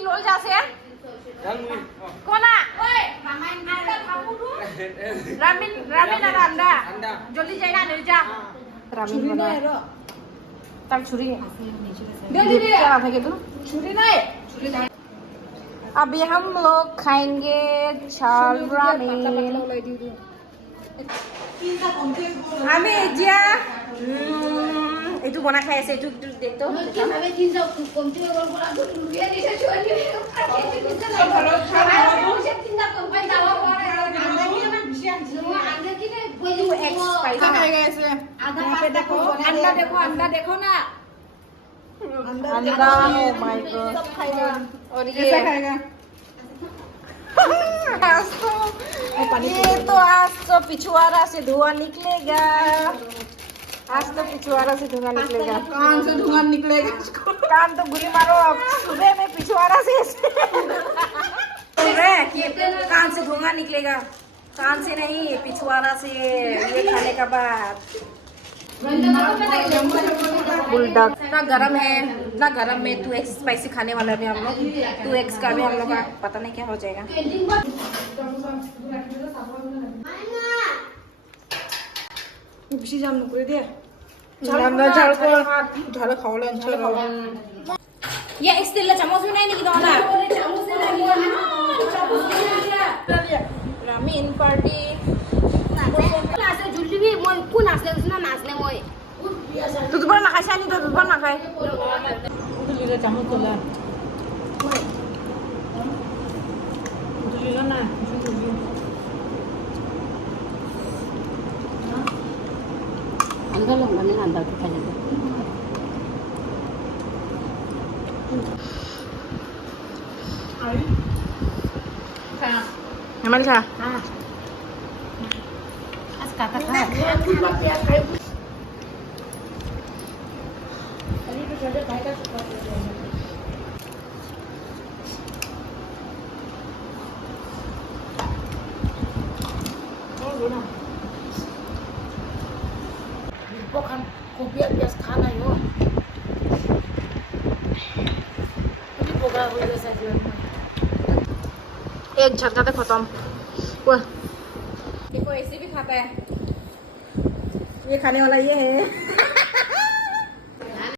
কি লল যাছে কোনা ওই রামিন আর আন্ডা জলদি যাই না নিয়ে যা রামিন বনা তার ছুরি दे क्या था के तू छुरी नहीं अभी हम लोग खाएंगे चाल रामेन আমি এতিয়া এইটো বনাই খাই আছে এইটো দেখতো কিভাবে তিনটা কমতি গল বলা লুলিয়া দিছে চলি তিনটা কোম্পানি দাও পরে আগে কি নে বলি এক্স স্পাইসি খাएगा ऐसे आधा पे देखो अंडा देखो ना अंडा ओ माय गॉड सब खाएगा और ये कैसा खाएगा ये तो आज तो पिछवाड़ा से धुआं निकलेगा आज तो पिछवाड़ा से धुआं निकलेगा कान से धुआं निकलेगा कान तो गुली मारो अब सुबह में पिछवाड़ा से कान से धुआं निकलेगा कान से नहीं पिछवाड़ा से ये खाने का बाद बुलडॉग इतना गरम है इतना गरम में 2x स्पाइसी खाने वाला भी हम लोग 2x का भी हम लोग का पता नहीं क्या हो जाएगा বেশি জাম করে দে আমরা ঝাল ঝাল খাওয়ালে ঝাল খাওয়া ये स्टील ला चम्मच भी नहीं निकल रहा रामीन पार्टी नाचले जुलली भी মই को नाचले उसना नाचले মই तू तो बड़ा ना खाई नहीं तो तू बड़ा ना खाई তুলিলে চামচ তোলা তুলিলে না अंदर लंबने अंदर को खाने दो हमारे खा आज काका खा Bukan kopi bias खाना यो ini boga बोले साथ एक झटका से खत्म वाह देखो ऐसे भी खाता है ये खाने वाला ये है